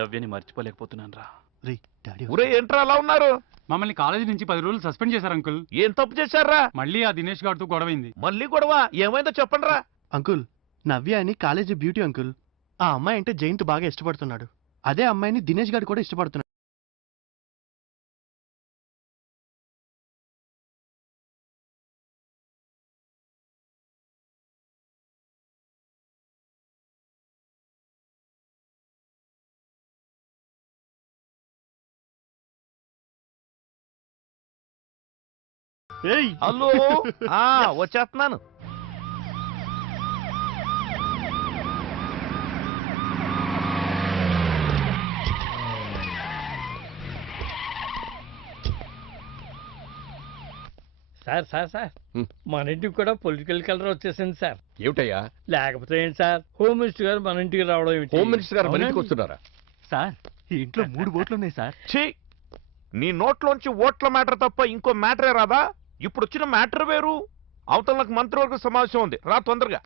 నవ్యని మర్చిపోలేకపోతున్నాను రా. ఒరే ఏంట్రా అలా ఉన్నారు? మమ్మల్ని కాలేజీ నుంచి 10 రోజులు సస్పెండ్ చేశారు అంకుల్. ఏం తప్పు చేశారా? మళ్ళీ ఆ దినేష్ గారితో గొడవైంది. మళ్ళీ గొడవ? ఏమైందో చెప్పండి రా. అంకుల్, నవ్య అని కాలేజీ బ్యూటీ అంకుల్. ఆ అమ్మాయి అంటే జయంత్ బాగా ఇష్టపడుతున్నాడు. అదే అమ్మాయిని దినేష్ గారు కూడా ఇష్టపడుతున్నాడు. హలో, వచ్చేస్తున్నాను. సార్ సార్ సార్ మన ఇంటికి కూడా పొలిటికల్ కలర్ వచ్చేసింది సార్. ఏమిటయ్యా? లేకపోతే ఏంటి సార్, హోమ్ మినిస్టర్ గారు మన ఇంటికి రావడం ఏమిటి? హోమ్ మినిస్టర్ గారు మన ఇంటికి వస్తున్నారా? సార్ ఈ ఇంట్లో 3 ఓట్లు ఉన్నాయి సార్. ఛీ, నీ నోట్లోంచి ఓట్ల మ్యాటర్ తప్ప ఇంకో మ్యాటరే రాదా? ఇప్పుడు వచ్చిన మ్యాటర్ వేరు. అవతల నాకు మంత్రివర్గ సమావేశం ఉంది, రా తొందరగా.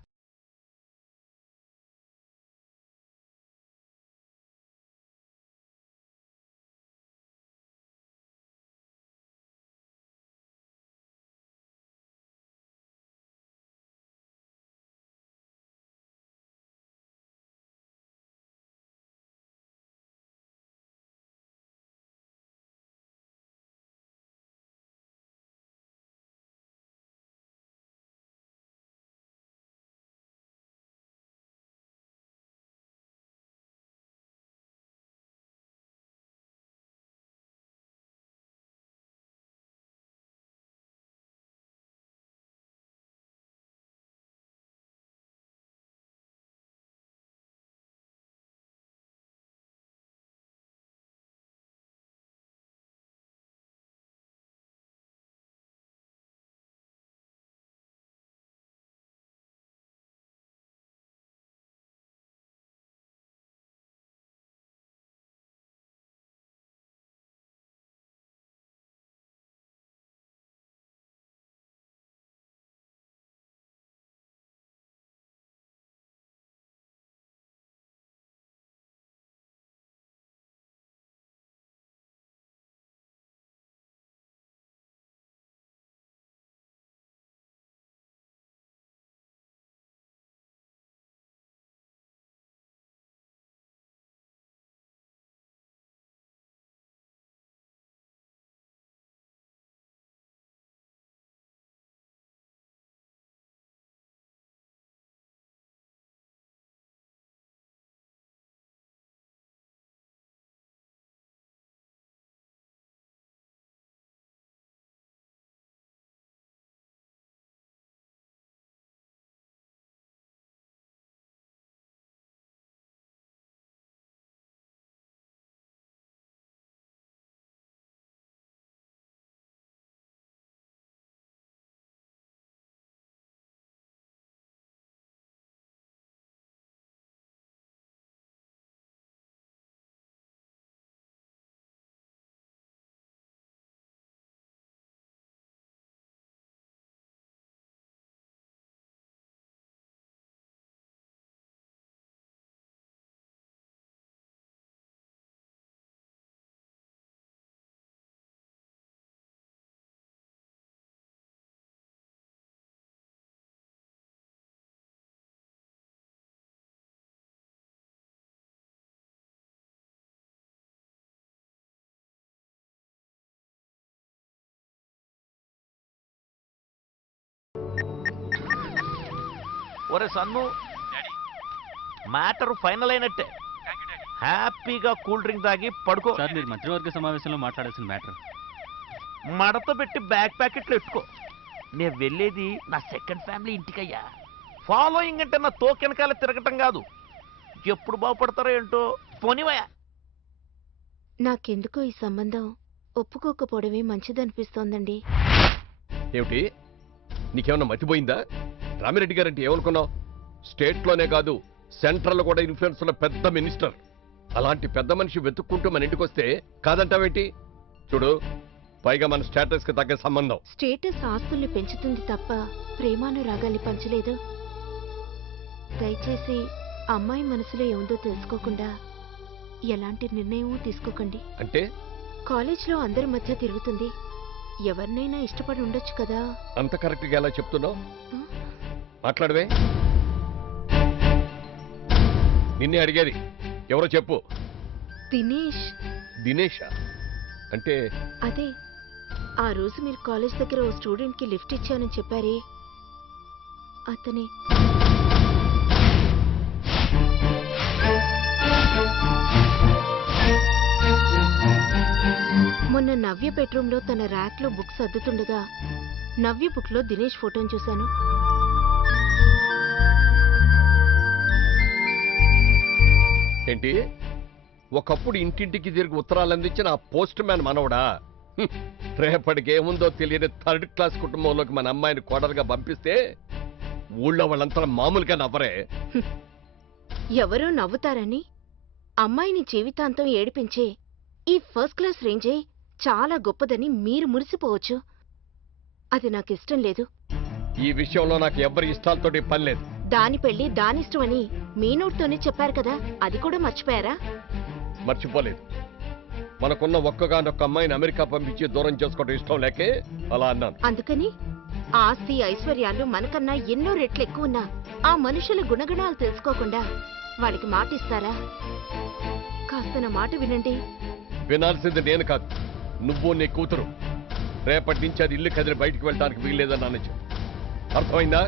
ఒరే సన్ను, మ్యాటర్ ఫైనల్ అయినట్టే. హ్యాపీగా కూల్ డ్రింక్ తాగి పడుకో. సార్ మీరు మంత్రివర్గ సమావేశంలో మాట్లాడాల్సిన మ్యాటర్. మడత పెట్టి బ్యాగ్ ప్యాకెట్లు ఎట్టుకో. నేను వెళ్ళేది నా సెకండ్ ఫ్యామిలీ ఇంటికయ్యా. ఫాలోయింగ్ అంటే నా తోకెనకాల తిరగటం కాదు. ఎప్పుడు బాగుపడతారో ఏంటో. పోనివయ్యా. నాకెందుకో ఈ సంబంధం ఒప్పుకోకపోవడమే మంచిదనిపిస్తోందండి. ఏమిటి, నీకేమన్నా మతిపోయిందా? రామిరెడ్డి గారంటే ఏమనుకున్నావు? స్టేట్లోనే కాదు, సెంట్రల్ కూడా ఇన్ఫ్లుయెన్స్ ఉన్న పెద్ద మినిస్టర్. అలాంటి పెద్ద మనిషి వెతుక్కుంటూ మన ఇంటికి వస్తే కాదంటావేంటి? చూడు, పైగా మన స్టేటస్ కి తగ్గ సంబంధం. స్టేటస్ ఆస్తుల్ని పెంచుతుంది తప్ప ప్రేమానురాగాల్ని పంచలేదు. దయచేసి అమ్మాయి మనసులో ఏముందో తెలుసుకోకుండా ఎలాంటి నిర్ణయం తీసుకోకండి. అంటే కాలేజ్లో అందరి మధ్య తిరుగుతుంది. ఎవరినైనా ఇష్టపడి ఉండొచ్చు కదా. అంత కరెక్ట్గా ఎలా చెప్తున్నావు? ఉం? మాట్లాడవే. నిన్నే అడిగేది. ఎవరో చెప్పు. దినేష్. దినేషా? అంటే అదే ఆ రోజు మీరు కాలేజ్ దగ్గర ఓ స్టూడెంట్ కి లిఫ్ట్ ఇచ్చానని చెప్పారే, అతనే. మొన్న నవ్య బెడ్రూమ్ లో తన ర్యాక్ లో బుక్స్ సర్దుతుండగా నవ్య బుక్ లో దినేష్ ఫోటోని చూశాను. ఏంటి? ఒకప్పుడు ఇంటింటికి తిరిగి ఉత్తరాలు అందించిన ఆ పోస్ట్ మ్యాన్ మనవడా? హ్మ్. రేపటికి ఏముందో తెలియని థర్డ్ క్లాస్ కుటుంబంలోకి మన అమ్మాయిని కోడలుగా పంపిస్తే ఊళ్ళో వాళ్ళంతా మామూలుగా నవ్వరే. ఎవరో నవ్వుతారని అమ్మాయిని జీవితాంతం ఏడిపించే ఈ ఫస్ట్ క్లాస్ రేంజే చాలా గొప్పదని మీరు మురిసిపోవచ్చు. అది నాకిష్టం లేదు. ఈ విషయంలో నాకు ఎవ్వరి ఇష్టాలతోటి పని లేదు. దాని పెళ్లి దానిష్టం అని మీ నోటితోనే చెప్పారు కదా, అది కూడా మర్చిపోయారా? మర్చిపోలేదు. మనకున్న ఒక్కగానొక్క అమ్మాయిని అమెరికా పంపించి దూరం చేసుకోవడం ఇష్టం లేకే అలా అన్నాను. అందుకని ఆస్తి ఐశ్వర్యాలు మనకన్నా ఎన్నో రెట్లు ఎక్కువ ఉన్నా ఆ మనుషుల గుణగణాలు తెలుసుకోకుండా వాళ్ళకి మాటిస్తారా? కాస్త నా మాట వినండి. వినాల్సింది నేను కాదు, నువ్వు నీ కూతురు. రేపటి నుంచి అది ఇల్లు కదిలి బయటికి వెళ్ళడానికి వీల్లేదని అన్నచ్చు. అర్థమైందా?